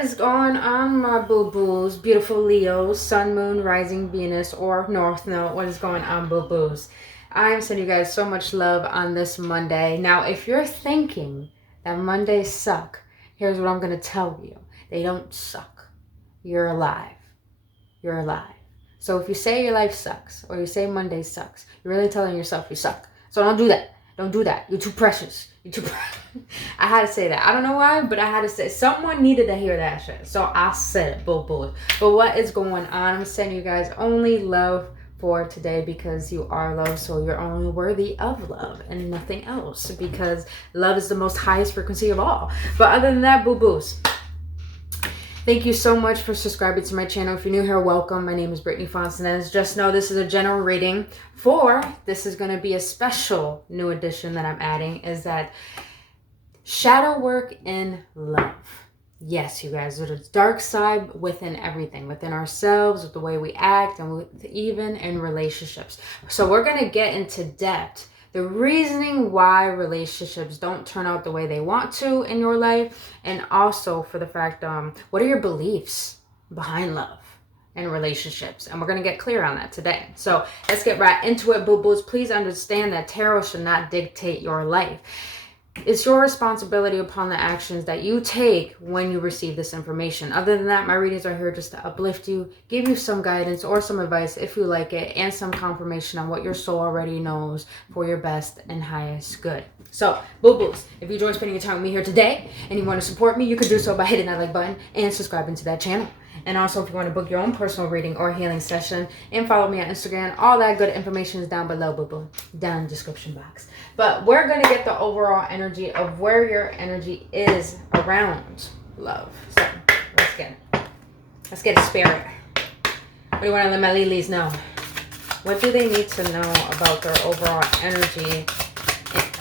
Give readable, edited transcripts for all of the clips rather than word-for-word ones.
is going on, my boo-boos? Beautiful Leos, Sun, Moon, Rising, Venus, or North Node. What is going on, boo-boos? I'm sending you guys so much love on this Monday. Now, if you're thinking that Mondays suck, here's what I'm going to tell you. They don't suck. You're alive. You're alive. So if you say your life sucks, or you say Monday sucks, you're really telling yourself you suck. So don't do that. Don't do that. You're too precious. You're too precious. I had to say that. I don't know why, but I had to say it. Someone needed to hear that shit. So I said it, boo. But what is going on? I'm sending you guys only love for today because you are love. So you're only worthy of love and nothing else, because love is the most highest frequency of all. But other than that, boo-boos, thank you so much for subscribing to my channel. If you're new here, welcome. My name is Brittany Fontanez. Just know this is a general reading. This is going to be a special new addition that I'm adding, is that shadow work in love. Yes, you guys, there's a dark side within everything, within ourselves, with the way we act, and even in relationships. So we're going to get into depth the reasoning why relationships don't turn out the way they want to in your life, and also for the fact, what are your beliefs behind love and relationships? And we're going to get clear on that today. So let's get right into it, boo-boos. Please understand that tarot should not dictate your life. It's your responsibility upon the actions that you take when you receive this information. Other than that, my readings are here just to uplift you, give you some guidance or some advice if you like it, and some confirmation on what your soul already knows for your best and highest good. So, boo-boos, if you enjoy spending your time with me here today and you want to support me, you can do so by hitting that like button and subscribing to that channel. And also, if you want to book your own personal reading or healing session, and follow me on Instagram, all that good information is down below, boo-boo, down in the description box. But we're going to get the overall energy of where your energy is around love. So let's get a spirit. What do you want to let my lilies know? What do they need to know about their overall energy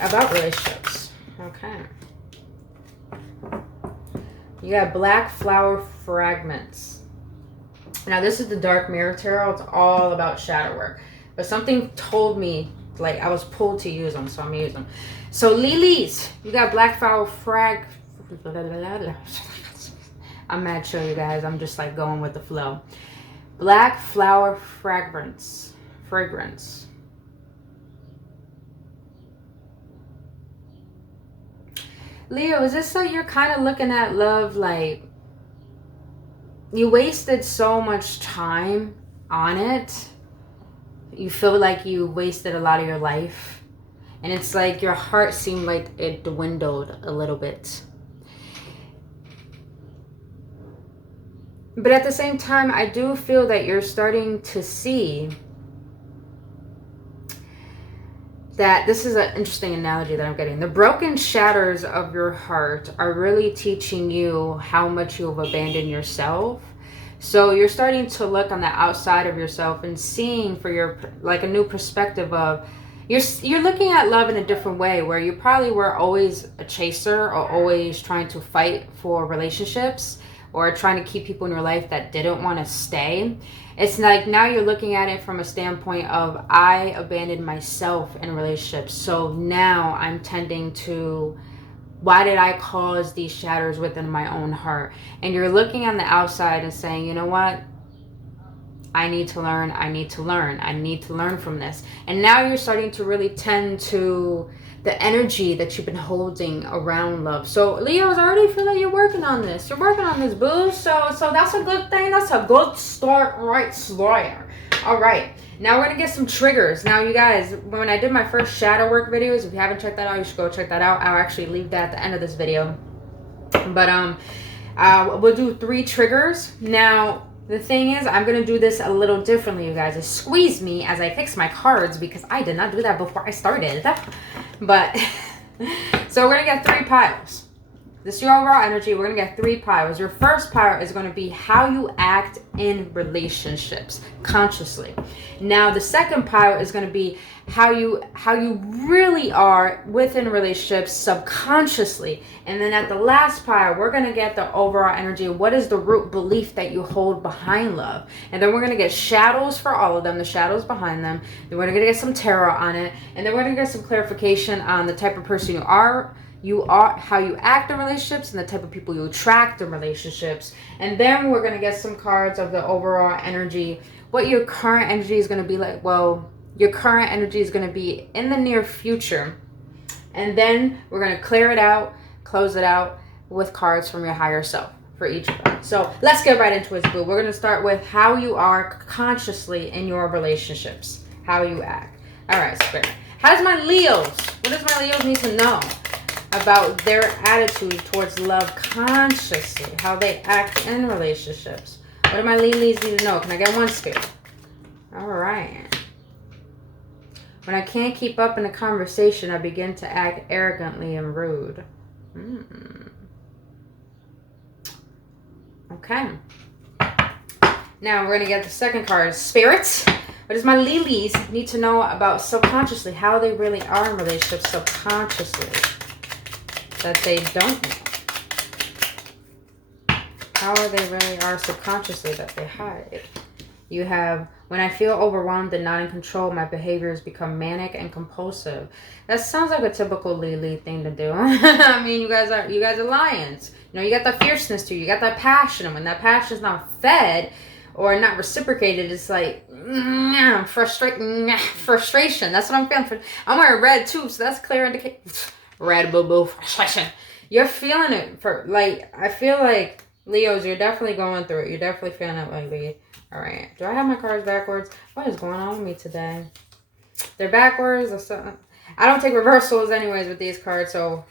about relationships? Okay. You got black flower fragments. Now, this is the dark mirror tarot. It's all about shadow work. But something told me, like, I was pulled to use them, so I'm using them. So, lilies, you got black flower I'm mad sure, you guys. I'm just, like, going with the flow. Black flower fragrance. Leo, is this so you're kind of looking at love like you wasted so much time on it? You feel like you wasted a lot of your life. And it's like your heart seemed like it dwindled a little bit. But at the same time, I do feel that you're starting to see that this is an interesting analogy that I'm getting. The broken shatters of your heart are really teaching you how much you've abandoned yourself. So you're starting to look on the outside of yourself and seeing for your, like, a new perspective of, you're looking at love in a different way, where you probably were always a chaser or always trying to fight for relationships or trying to keep people in your life that didn't want to stay. It's like now you're looking at it from a standpoint of, I abandoned myself in relationships. So now I'm tending to, why did I cause these shatters within my own heart? And you're looking on the outside and saying, you know what? I need to learn. I need to learn from this. And now you're starting to really tend to the energy that you've been holding around love. So Leos, I already feel like you're working on this. You're working on this, boo. So that's a good thing. That's a good start right there. All right. Now we're going to get some triggers. Now, you guys, when I did my first shadow work videos, if you haven't checked that out, you should go check that out. I'll actually leave that at the end of this video. But we'll do 3 triggers. Now, the thing is, I'm going to do this a little differently, you guys. Squeeze me as I fix my cards, because I did not do that before I started. But, so we're going to get 3 piles. This is your overall energy. We're going to get 3 piles. Your first pile is going to be how you act in relationships consciously. Now, the second pile is going to be how you really are within relationships subconsciously. And then at the last pile, we're going to get the overall energy. What is the root belief that you hold behind love? And then we're going to get shadows for all of them, the shadows behind them. Then we're going to get some tarot on it. And then we're going to get some clarification on the type of person you are how you act in relationships, and the type of people you attract in relationships. And then we're going to get some cards of the overall energy, what your current energy is going to be like. Well, your current energy is going to be in the near future. And then we're going to clear it out, close it out with cards from your higher self for each of them. So let's get right into it, boo. We're going to start with how you are consciously in your relationships, how you act. All right, Spirit. How does my Leos, what does my Leos need to know about their attitude towards love consciously, how they act in relationships? What do my Leos need to know? Can I get one, Spirit? All right. When I can't keep up in a conversation, I begin to act arrogantly and rude. Okay. Now we're going to get the second card. Spirits. What does my Lilies need to know about subconsciously, how they really are in relationships subconsciously that they don't know? How they really are subconsciously that they hide? You have, when I feel overwhelmed and not in control, my behaviors become manic and compulsive. That sounds like a typical Lily thing to do. I mean, you guys are lions. You know, you got that fierceness to you. You got that passion. And when that passion is not fed or not reciprocated, it's like frustration. That's what I'm feeling. I'm wearing red too, so that's clear indication. Red, boo-boo, frustration. You're feeling it for, like, I feel like, Leos, you're definitely going through it. You're definitely feeling it, baby. All right. Do I have my cards backwards? What is going on with me today? They're backwards or something. I don't take reversals anyways with these cards, so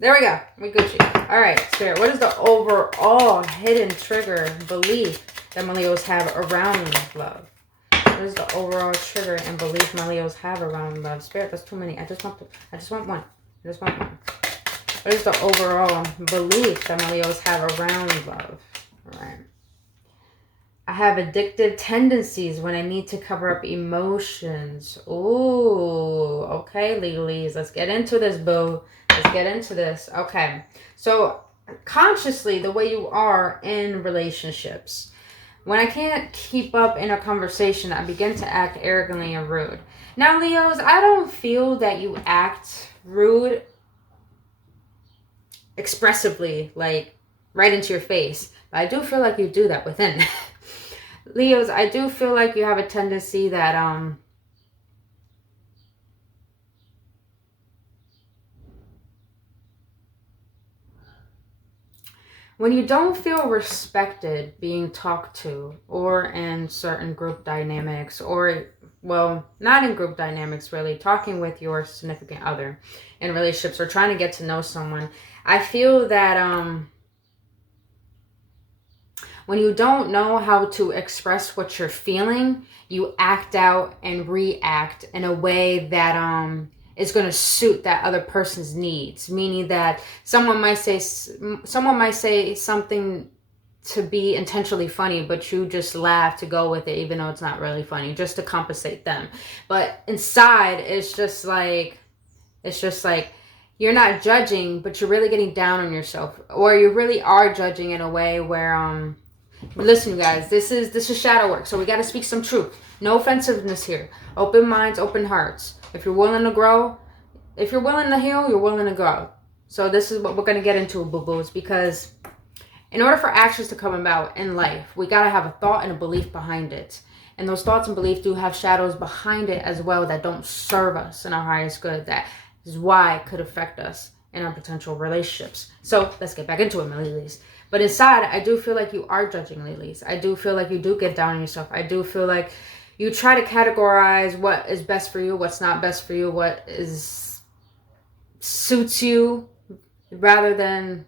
there we go. We Gucci. All right, Spirit. What is the overall hidden trigger belief that my Leos have around love? What is the overall trigger and belief my Leos have around love? Spirit, that's too many. I just want one. I just want one. What is the overall belief that my Leos have around love? All right. I have addictive tendencies when I need to cover up emotions. Ooh, okay, Leos. Let's get into this, boo. Let's get into this. Okay. So, consciously, the way you are in relationships. When I can't keep up in a conversation, I begin to act arrogantly and rude. Now, Leos, I don't feel that you act rude expressively, like right into your face. But I do feel like you do that within. Leos, I do feel like you have a tendency that when you don't feel respected being talked to, or in certain group dynamics, or, well, not in group dynamics really, talking with your significant other in relationships or trying to get to know someone, I feel that when you don't know how to express what you're feeling, you act out and react in a way that is going to suit that other person's needs. Meaning that someone might say something to be intentionally funny, but you just laugh to go with it, even though it's not really funny, just to compensate them. But inside, it's just like you're not judging, but you're really getting down on yourself, or you really are judging in a way where listen, guys, this is shadow work, so we got to speak some truth. No offensiveness here. Open minds, open hearts. If you're willing to grow, if you're willing to heal, you're willing to grow. So this is what we're going to get into, boo-boos, because in order for actions to come about in life, we got to have a thought and a belief behind it. And those thoughts and beliefs do have shadows behind it as well that don't serve us in our highest good. That is why it could affect us in our potential relationships. So let's get back into it, my lilies. But inside, I do feel like you are judging, lilies. I do feel like you do get down on yourself. I do feel like you try to categorize what is best for you, what's not best for you, what suits you, rather than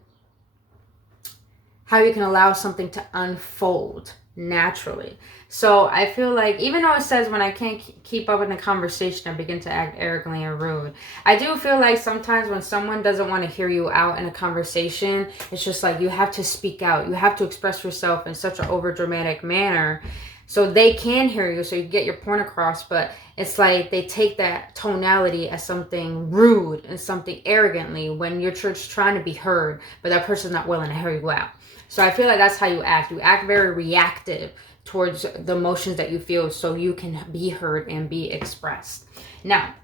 how you can allow something to unfold naturally. So I feel like, even though it says when I can't keep up in a conversation, I begin to act arrogantly and rude, I do feel like sometimes when someone doesn't want to hear you out in a conversation, it's just like you have to speak out. You have to express yourself in such an overdramatic manner so they can hear you, so you get your point across. But it's like they take that tonality as something rude and something arrogantly when you're just trying to be heard, but that person's not willing to hear you out. So I feel like that's how you act. You act very reactive towards the emotions that you feel so you can be heard and be expressed. Now,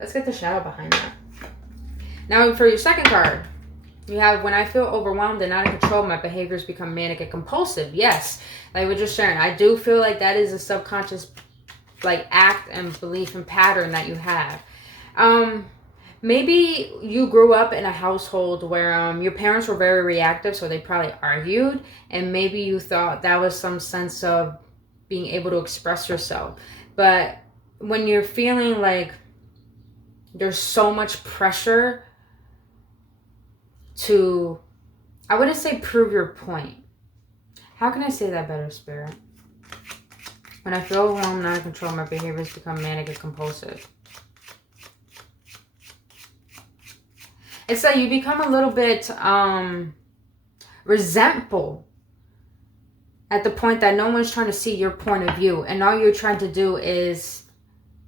let's get the shadow behind that. Now for your second card, you have, when I feel overwhelmed and out of control, my behaviors become manic and compulsive. Yes, like we're just sharing. I do feel like that is a subconscious like act and belief and pattern that you have. Maybe you grew up in a household where your parents were very reactive, so they probably argued, and maybe you thought that was some sense of being able to express yourself. But when you're feeling like there's so much pressure to, I wouldn't say prove your point. How can I say that better, Spirit? When I feel overwhelmed and out of control, my behaviors become manic and compulsive. It's like you become a little bit resentful at the point that no one's trying to see your point of view. And all you're trying to do is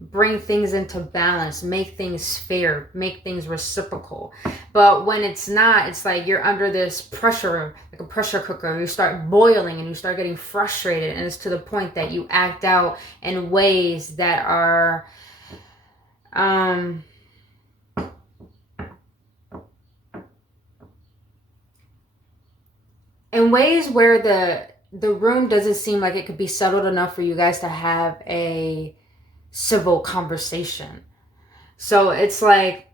bring things into balance, make things fair, make things reciprocal. But when it's not, it's like you're under this pressure, like a pressure cooker. You start boiling and you start getting frustrated, and it's to the point that you act out in ways that are in ways where the room doesn't seem like it could be settled enough for you guys to have a civil conversation. So it's like,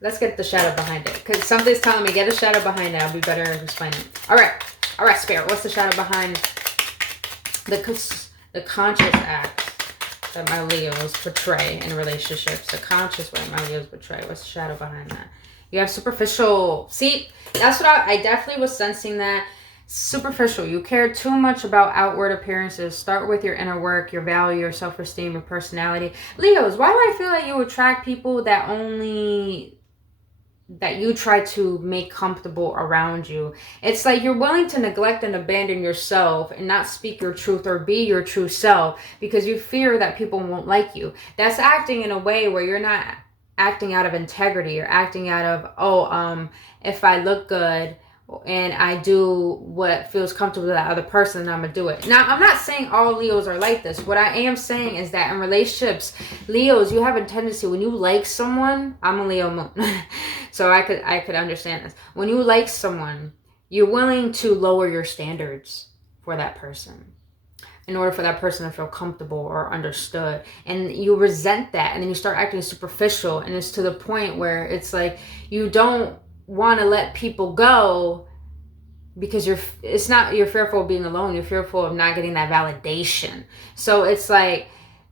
let's get the shadow behind it, because something's telling me get a shadow behind it. I'll be better at explaining. All right, Spirit. What's the shadow behind the conscious acts that my Leos portray in relationships? The conscious way my Leos portray. What's the shadow behind that? You have superficial. See, that's what I definitely was sensing that. Superficial. You care too much about outward appearances. Start with your inner work, your value, your self-esteem, your personality. Leos, why do I feel like you attract people that you try to make comfortable around you? It's like you're willing to neglect and abandon yourself and not speak your truth or be your true self because you fear that people won't like you. That's acting in a way where you're not acting out of integrity. You're acting out of, if I look good and I do what feels comfortable to that other person, I'm gonna do it. Now, I'm not saying all Leos are like this. What I am saying is that in relationships, Leos, you have a tendency, when you like someone, I'm a Leo moon, so I could understand this. When you like someone, you're willing to lower your standards for that person in order for that person to feel comfortable or understood. And you resent that, and then you start acting superficial, and it's to the point where it's like you don't want to let people go because you're fearful of being alone. You're fearful of not getting that validation. So it's like,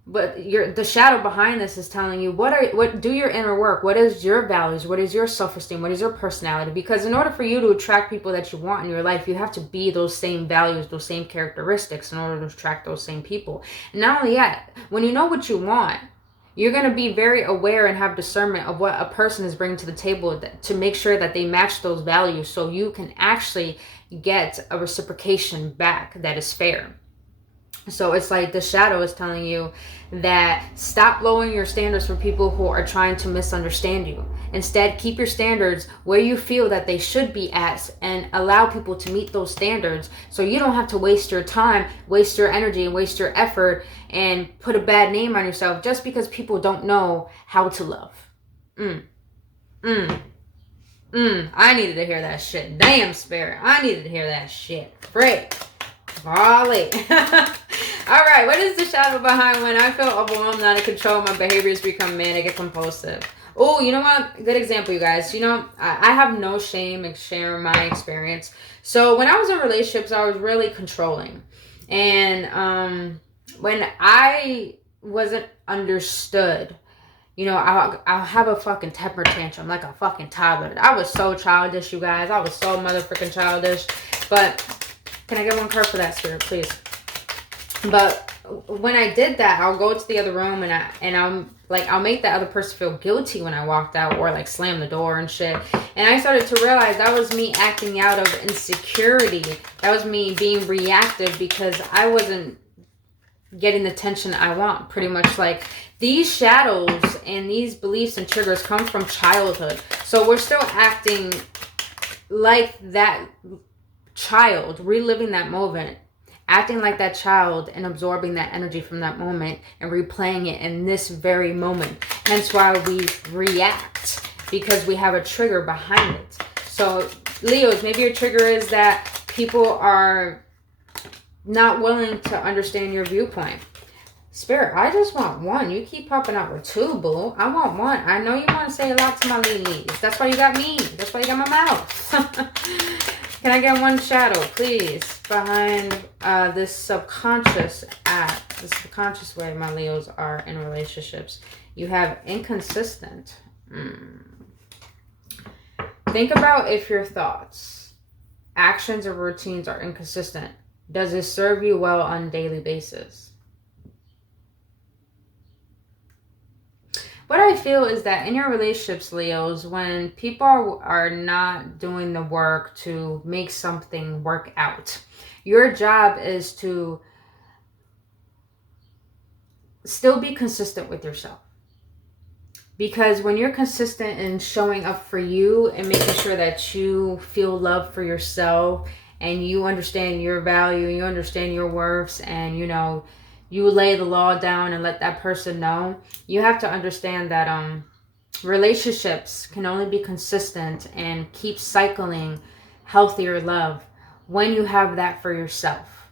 but the shadow behind this is telling you do your inner work. What is your values? What is your self-esteem? What is your personality? Because in order for you to attract people that you want in your life, you have to be those same values, those same characteristics in order to attract those same people. And not only that, when you know what you want, you're going to be very aware and have discernment of what a person is bringing to the table to make sure that they match those values, so you can actually get a reciprocation back that is fair. So it's like the shadow is telling you that stop lowering your standards for people who are trying to misunderstand you. Instead, keep your standards where you feel that they should be at and allow people to meet those standards, so you don't have to waste your time, waste your energy, and waste your effort and put a bad name on yourself just because people don't know how to love. I needed to hear that shit. Damn, Spirit. I needed to hear that shit. Great. Golly. All right, what is the shadow behind when I feel overwhelmed, out of control, my behaviors become manic and compulsive? Oh, you know what? Good example, you guys. You know, I have no shame in sharing my experience. So when I was in relationships, I was really controlling. And when I wasn't understood, you know, I'll have a fucking temper tantrum like a fucking toddler. I was so childish, you guys. I was so motherfucking childish. But can I get one card for that, Spirit, please? But when I did that, I'll go to the other room and I'll make that other person feel guilty when I walked out, or like slam the door and shit. And I started to realize that was me acting out of insecurity. That was me being reactive because I wasn't getting the attention I want. Pretty much like these shadows and these beliefs and triggers come from childhood. So we're still acting like that child, reliving that moment acting like that child and absorbing that energy from that moment and replaying it in this very moment. Hence why we react, because we have a trigger behind it. So Leos, maybe your trigger is that people are not willing to understand your viewpoint. Spirit, I just want one. You keep popping out with two, boo. I want one. I know you want to say a lot to my ladies. That's why you got me. That's why you got my mouth. Can I get one shadow, please, behind this subconscious act, this subconscious way my Leos are in relationships? You have inconsistent. Think about if your thoughts, actions, or routines are inconsistent. Does it serve you well on a daily basis? What I feel is that in your relationships, Leos, when people are not doing the work to make something work out, your job is to still be consistent with yourself. Because when you're consistent in showing up for you and making sure that you feel love for yourself and you understand your value, you understand your worths, and you lay the law down and let that person know, you have to understand that relationships can only be consistent and keep cycling healthier love when you have that for yourself.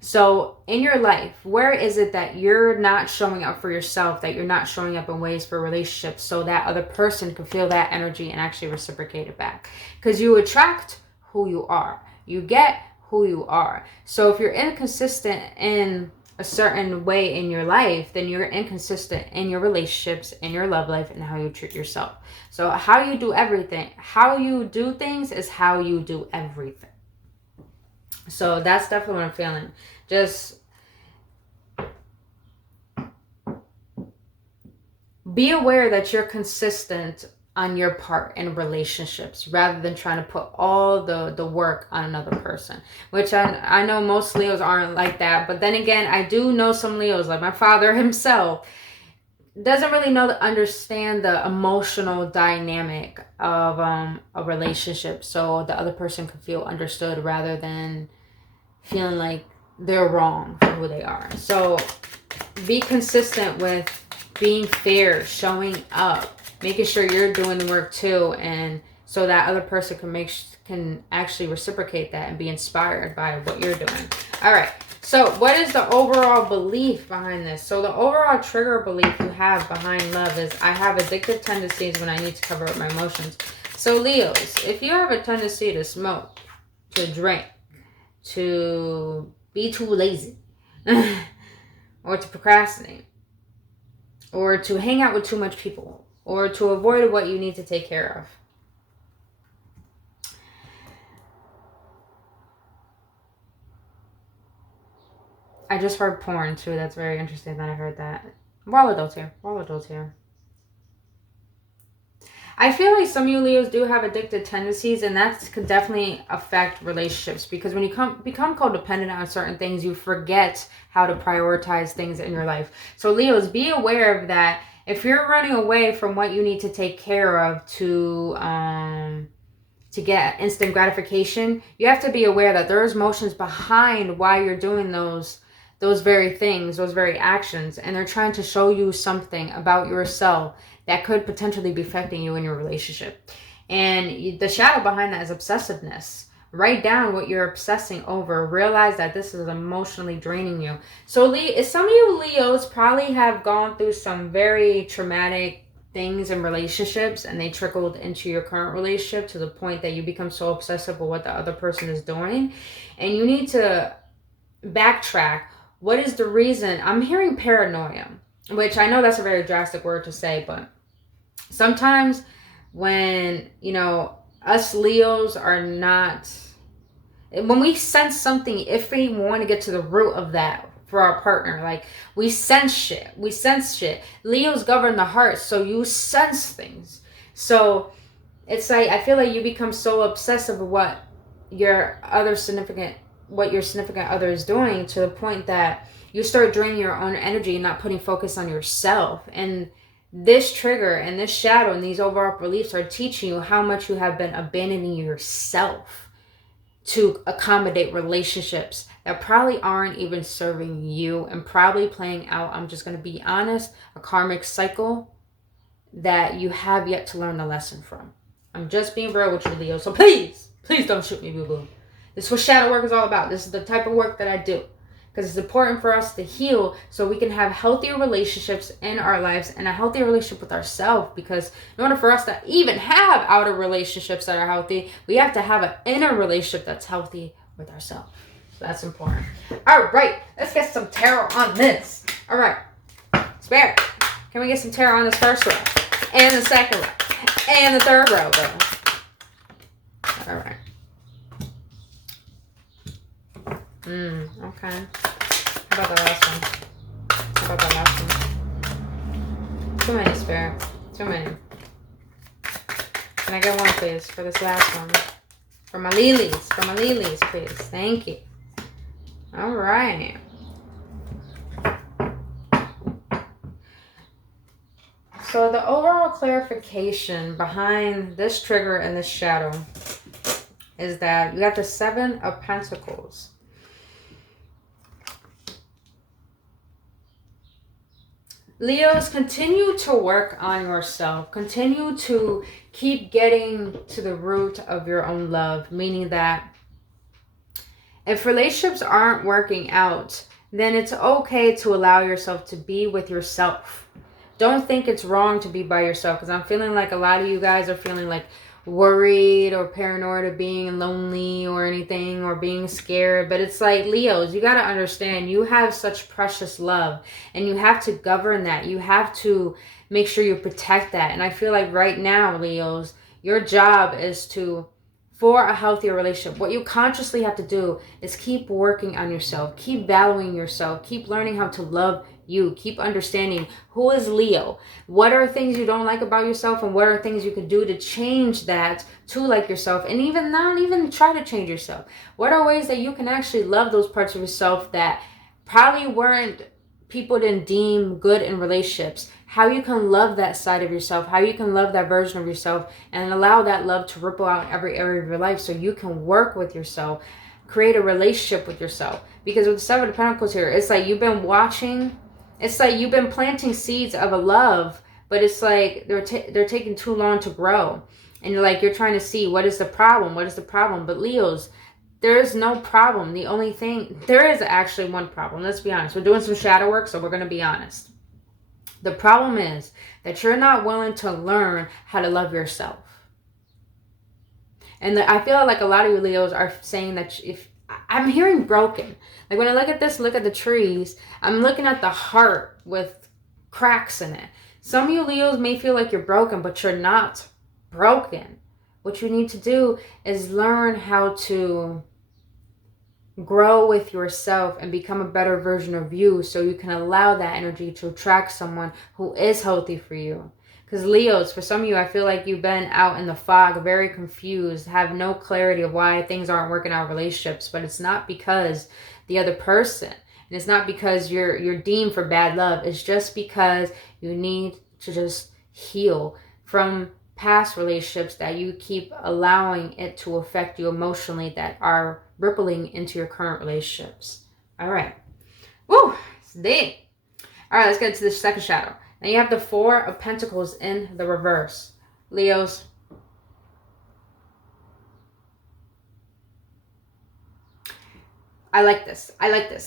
So in your life, where is it that you're not showing up for yourself, that you're not showing up in ways for relationships so that other person can feel that energy and actually reciprocate it back? Because you attract who you are. You get who you are. So if you're inconsistent in a certain way in your life, then you're inconsistent in your relationships, in your love life, and how you treat yourself. So how you do everything, how you do things is how you do everything. So that's definitely what I'm feeling. Just be aware that you're consistent on your part in relationships rather than trying to put all the work on another person, which I know most Leos aren't like that. But then again, I do know some Leos, like my father himself, doesn't really understand the emotional dynamic of a relationship, so the other person can feel understood rather than feeling like they're wrong for who they are. So be consistent with being fair, showing up, making sure you're doing the work too, and so that other person can actually reciprocate that and be inspired by what you're doing. All right. So what is the overall belief behind this? So the overall trigger belief you have behind love is, I have addictive tendencies when I need to cover up my emotions. So Leos, if you have a tendency to smoke, to drink, to be too lazy, or to procrastinate, or to hang out with too much people, or to avoid what you need to take care of, I just heard porn too. That's very interesting that I heard that. We're all adults here. We're all adults here. I feel like some of you Leos do have addictive tendencies, and that could definitely affect relationships, because when you become codependent on certain things, you forget how to prioritize things in your life. So Leos, be aware of that. If you're running away from what you need to take care of to get instant gratification, you have to be aware that there's emotions behind why you're doing those very things, those very actions, and they're trying to show you something about yourself that could potentially be affecting you in your relationship. And the shadow behind that is obsessiveness. Write down what you're obsessing over. Realize that this is emotionally draining you. So some of you Leos probably have gone through some very traumatic things in relationships, and they trickled into your current relationship to the point that you become so obsessive with what the other person is doing. And you need to backtrack. What is the reason? I'm hearing paranoia, which I know that's a very drastic word to say, but sometimes when, us Leos are not, when we sense something iffy, we want to get to the root of that for our partner. Like, we sense shit. Leos govern the heart, so you sense things. So it's like, I feel like you become so obsessive with what your significant other is doing, to the point that you start draining your own energy and not putting focus on yourself. And this trigger and this shadow and these overall beliefs are teaching you how much you have been abandoning yourself to accommodate relationships that probably aren't even serving you and probably playing out, I'm just going to be honest, a karmic cycle that you have yet to learn the lesson from. I'm just being real with you, Leo. So please don't shoot me, boo-boo. This is what shadow work is all about. This is the type of work that I do. Because it's important for us to heal so we can have healthier relationships in our lives and a healthier relationship with ourselves. Because in order for us to even have outer relationships that are healthy, we have to have an inner relationship that's healthy with ourselves. So that's important. All right, let's get some tarot on this. All right, Spirit, can we get some tarot on this first row? And the second row? And the third row, though? All right. Okay. How about the last one? How about the last one? Too many, Spirit. Too many. Can I get one, please, for this last one? For my lilies. For my lilies, please. Thank you. All right. So the overall clarification behind this trigger and this shadow is that you got the Seven of Pentacles. Leos, continue to work on yourself. Continue to keep getting to the root of your own love. Meaning that if relationships aren't working out, then it's okay to allow yourself to be with yourself. Don't think it's wrong to be by yourself. Because I'm feeling like a lot of you guys are feeling like worried or paranoid of being lonely or anything or being scared. But it's like, Leos, you got to understand you have such precious love and you have to govern that. You have to make sure you protect that. And I feel like right now, Leos, your job is to, for a healthier relationship, what you consciously have to do is keep working on yourself, keep valuing yourself, keep learning how to love you, keep understanding who is Leo, what are things you don't like about yourself, and what are things you can do to change that to like yourself, and even not even try to change yourself. What are ways that you can actually love those parts of yourself that probably people didn't deem good in relationships? How you can love that side of yourself, how you can love that version of yourself and allow that love to ripple out in every area of your life so you can work with yourself, create a relationship with yourself. Because with the Seven of Pentacles here, it's like you've been watching, it's like you've been planting seeds of a love, but it's like they're taking too long to grow. And you're trying to see what is the problem, But Leos, there is no problem. The only thing, there is actually one problem. Let's be honest. We're doing some shadow work, so we're going to be honest. The problem is that you're not willing to learn how to love yourself. And I feel like a lot of you Leos are saying that if I'm hearing broken. Like when I look at this, look at the trees, I'm looking at the heart with cracks in it. Some of you Leos may feel like you're broken, but you're not broken. What you need to do is learn how to grow with yourself and become a better version of you so you can allow that energy to attract someone who is healthy for you. Because Leos, for some of you, I feel like you've been out in the fog, very confused, have no clarity of why things aren't working out in relationships. But it's not because the other person, and it's not because you're deemed for bad love. It's just because you need to just heal from past relationships that you keep allowing it to affect you emotionally that are rippling into your current relationships. All right. Woo! It's deep. All right, let's get to the second shadow. Now you have the Four of Pentacles in the reverse. Leos, I like this.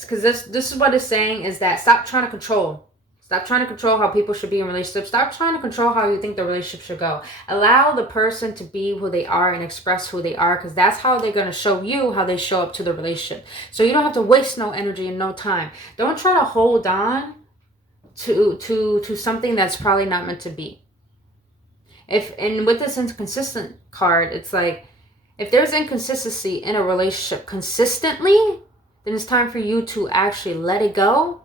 Because this is what it's saying is that stop trying to control. Stop trying to control how people should be in relationships. Stop trying to control how you think the relationship should go. Allow the person to be who they are and express who they are, because that's how they're going to show you how they show up to the relationship. So you don't have to waste no energy and no time. Don't try to hold on to something that's probably not meant to be. And with this inconsistent card, it's like if there's inconsistency in a relationship consistently, then it's time for you to actually let it go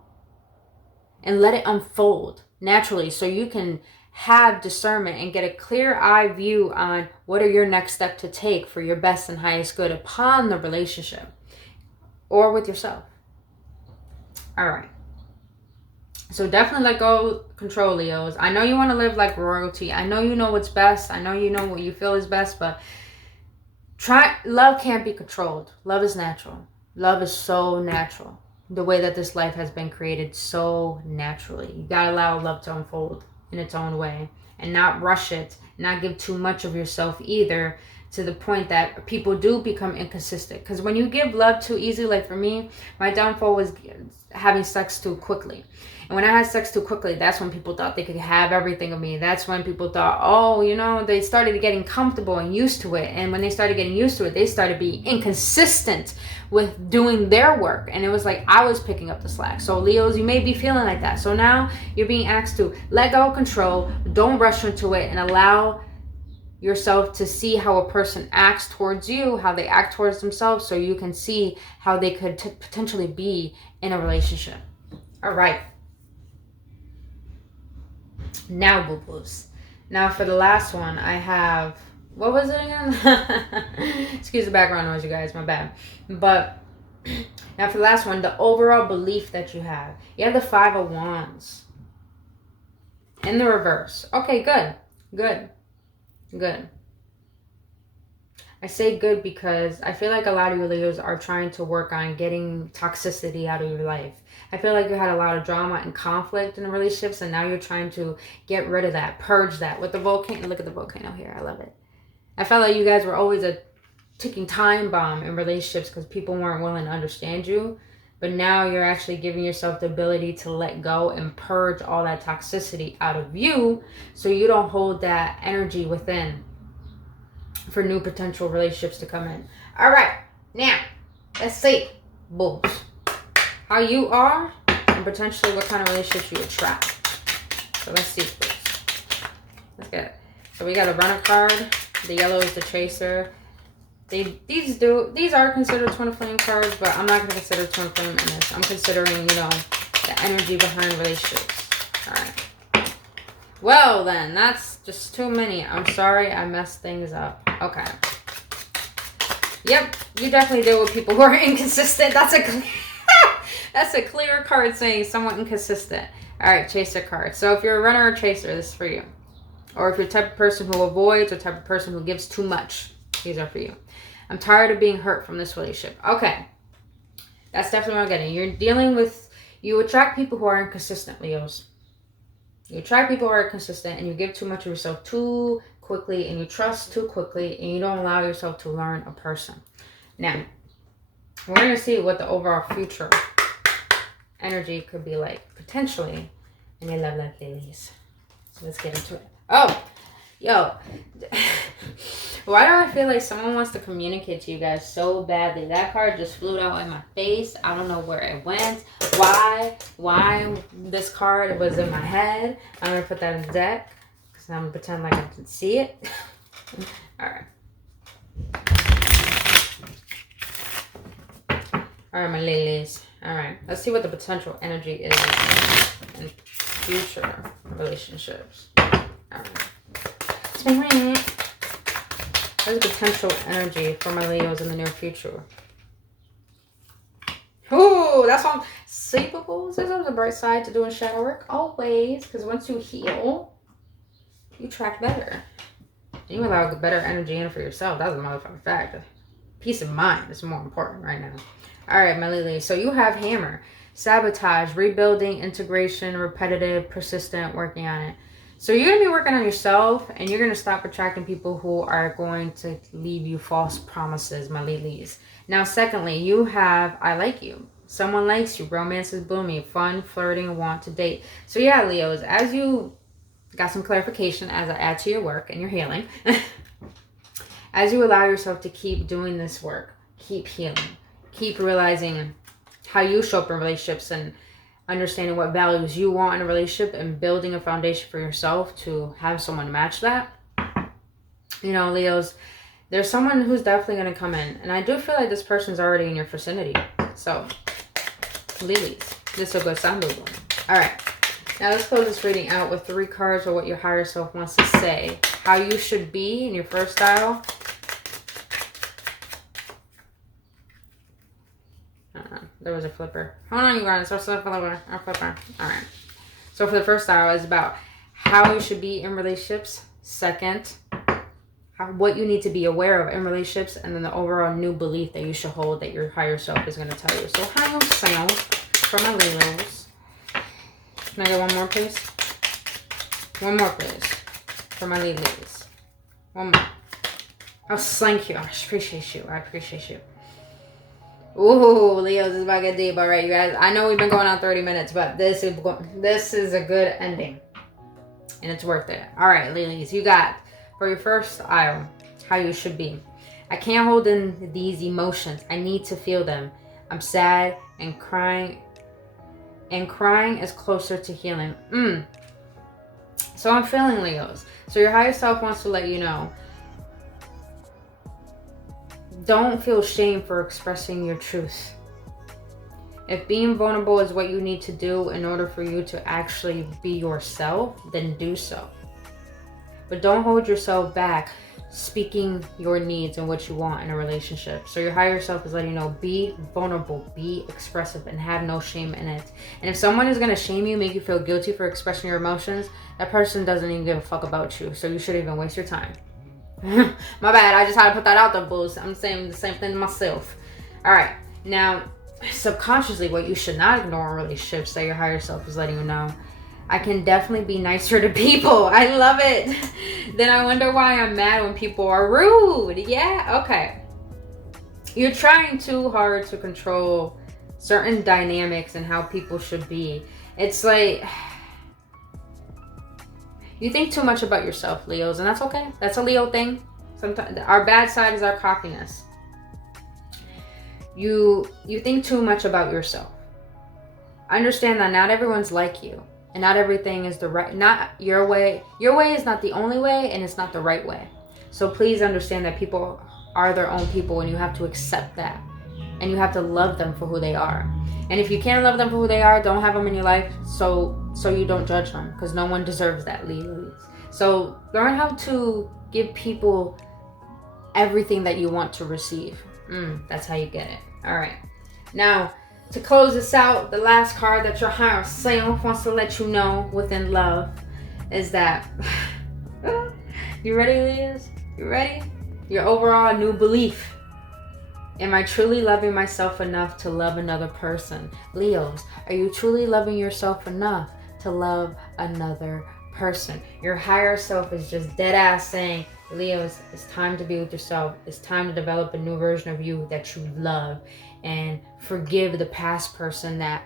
and let it unfold naturally so you can have discernment and get a clear eye view on what are your next step to take for your best and highest good upon the relationship or with yourself. All right. So definitely let go control, Leos. I know you want to live like royalty. I know you know what's best. I know you know what you feel is best, but love can't be controlled. Love is natural. Love is so natural. The way that this life has been created so naturally. You gotta allow love to unfold in its own way and not rush it, not give too much of yourself either, to the point that people do become inconsistent. Because when you give love too easily, like for me, my downfall was having sex too quickly. And when I had sex too quickly, that's when people thought they could have everything of me. That's when people thought, oh, you know, they started getting comfortable and used to it. And when they started getting used to it, they started being inconsistent with doing their work. And it was like I was picking up the slack. So Leos, you may be feeling like that. So now you're being asked to let go of control, don't rush into it, and allow yourself to see how a person acts towards you, how they act towards themselves, so you can see how they could potentially be in a relationship. All right. Now, boo-boos. Now for the last one, I have, what was it again? Excuse the background noise, you guys, my bad. But now for the last one, the overall belief that you have. You have the Five of Wands in the reverse. Okay, good. I say good because I feel like a lot of you Leos are trying to work on getting toxicity out of your life. I feel like you had a lot of drama and conflict in the relationships, and now you're trying to get rid of that, purge that with the volcano. Look at the volcano here. I love it. I felt like you guys were always a ticking time bomb in relationships because people weren't willing to understand you. But now you're actually giving yourself the ability to let go and purge all that toxicity out of you, so you don't hold that energy within for new potential relationships to come in. All right, now let's see, bulls, how you are and potentially what kind of relationships you attract. So let's see, bulls. Let's get it. So we got a runner card. The yellow is the chaser. These are considered twin flame cards, but I'm not going to consider twin flame in this. I'm considering, you know, the energy behind relationships. All right. Well, then, that's just too many. I'm sorry I messed things up. Okay. Yep, you definitely deal with people who are inconsistent. That's a clear card saying somewhat inconsistent. All right, chaser card. So if you're a runner or chaser, this is for you. Or if you're the type of person who avoids or type of person who gives too much, these are for you. I'm tired of being hurt from this relationship. Okay. That's definitely what I'm getting. You're dealing with, you attract people who are inconsistent, Leos. You attract people who are inconsistent, and you give too much of yourself too quickly, and you trust too quickly, and you don't allow yourself to learn a person. Now, we're going to see what the overall future energy could be like, potentially, in your love life, ladies. So let's get into it. Oh, yo. Why do I feel like someone wants to communicate to you guys so badly? That card just flew out in my face. I don't know where it went. Why this card was in my head. I'm going to put that in the deck because I'm going to pretend like I can see it. All right. All right, my ladies. All right. Let's see what the potential energy is in future relationships. All right. There's potential energy for my Leos in the near future. Ooh, that's on sleepables. There's always a bright side to doing shadow work. Always. Because once you heal, you track better. You allow better energy in for yourself. That's a motherfucking fact. Peace of mind is more important right now. All right, my Lily. So you have hammer. Sabotage, rebuilding, integration, repetitive, persistent, working on it. So you're going to be working on yourself, and you're going to stop attracting people who are going to leave you false promises, my lilies. Now, secondly, you have I like you. Someone likes you. Romance is blooming. Fun, flirting, want to date. So yeah, Leos, as you got some clarification as I add to your work and your healing, as you allow yourself to keep doing this work, keep healing, keep realizing how you show up in relationships and understanding what values you want in a relationship and building a foundation for yourself to have someone match that. You know, Leos, there's someone who's definitely going to come in. And I do feel like this person's already in your vicinity. So, lilies, this will go sound a little. All right. Now let's close this reading out with 3 cards or what your higher self wants to say. How you should be in your first style. There was a flipper. Hold on, you guys. There's a flipper. All right. So for the first style is about how you should be in relationships. Second, what you need to be aware of in relationships, and then the overall new belief that you should hold that your higher self is going to tell you. So higher self for my Leos. Can I get one more, please? One more, please. For my Leos. One more. Oh, thank you. I appreciate you. I appreciate you. Ooh, Leos, this is about to get deep. All right, you guys. I know we've been going on 30 minutes, but this is a good ending. And it's worth it. All right, Leos, you got for your first aisle how you should be. I can't hold in these emotions. I need to feel them. I'm sad and crying. And crying is closer to healing. So I'm feeling Leos. So your higher self wants to let you know. Don't feel shame for expressing your truth. If being vulnerable is what you need to do in order for you to actually be yourself, then do so. But don't hold yourself back speaking your needs and what you want in a relationship. So your higher self is letting you know, be vulnerable, be expressive, and have no shame in it. And if someone is going to shame you, make you feel guilty for expressing your emotions, that person doesn't even give a fuck about you. So you shouldn't even waste your time. My bad, I just had to put that out there, bulls. I'm saying the same thing to myself. All right, now subconsciously, what you should not ignore in relationships that your higher self is letting you know. I can definitely be nicer to people. I love it. Then I wonder why I'm mad when people are rude. Yeah, okay. You're trying too hard to control certain dynamics and how people should be. It's like you think too much about yourself, Leos, and that's okay. That's a Leo thing. Sometimes our bad side is our cockiness. You think too much about yourself. Understand that not everyone's like you. And not everything is not your way. Your way is not the only way, and it's not the right way. So please understand that people are their own people, and you have to accept that. And you have to love them for who they are. And if you can't love them for who they are, don't have them in your life so you don't judge them, because no one deserves that, Leos. So learn how to give people everything that you want to receive. That's how you get it. All right. Now, to close this out, the last card that your higher self wants to let you know within love is that you ready, Leos? You ready? Your overall new belief. Am I truly loving myself enough to love another person? Leos, are you truly loving yourself enough to love another person? Your higher self is just dead ass saying, Leos, it's time to be with yourself. It's time to develop a new version of you that you love, and forgive the past person that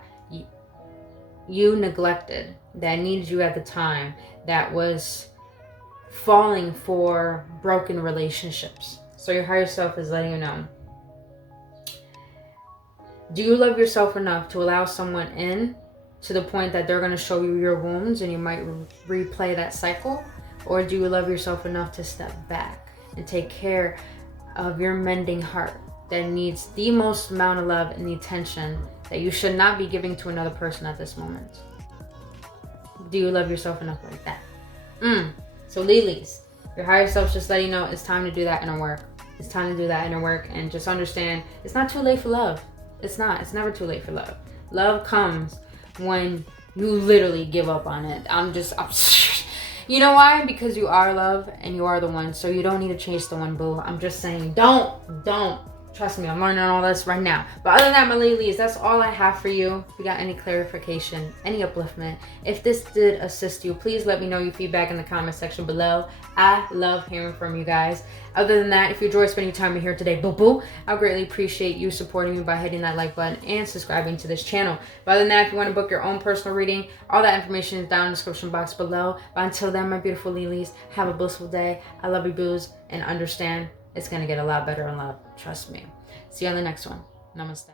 you neglected, that needed you at the time, that was falling for broken relationships. So your higher self is letting you know. Do you love yourself enough to allow someone in to the point that they're going to show you your wounds and you might replay that cycle? Or do you love yourself enough to step back and take care of your mending heart that needs the most amount of love and the attention that you should not be giving to another person at this moment? Do you love yourself enough like that? So Lilies, your higher self's just letting you know it's time to do that inner work. It's time to do that inner work, and just understand it's not too late for love. It's not. It's never too late for love. Love comes when you literally give up on it. You know why? Because you are love and you are the one. So you don't need to chase the one, boo. I'm just saying, don't. Trust me, I'm learning all this right now. But other than that, my ladies, that's all I have for you. If you got any clarification, any upliftment, if this did assist you, please let me know your feedback in the comment section below. I love hearing from you guys. Other than that, if you enjoyed spending time here today, boo-boo, I greatly appreciate you supporting me by hitting that like button and subscribing to this channel. But other than that, if you want to book your own personal reading, all that information is down in the description box below. But until then, my beautiful lilies, have a blissful day. I love you, boos, and understand it's going to get a lot better in love. Trust me. See you on the next one. Namaste.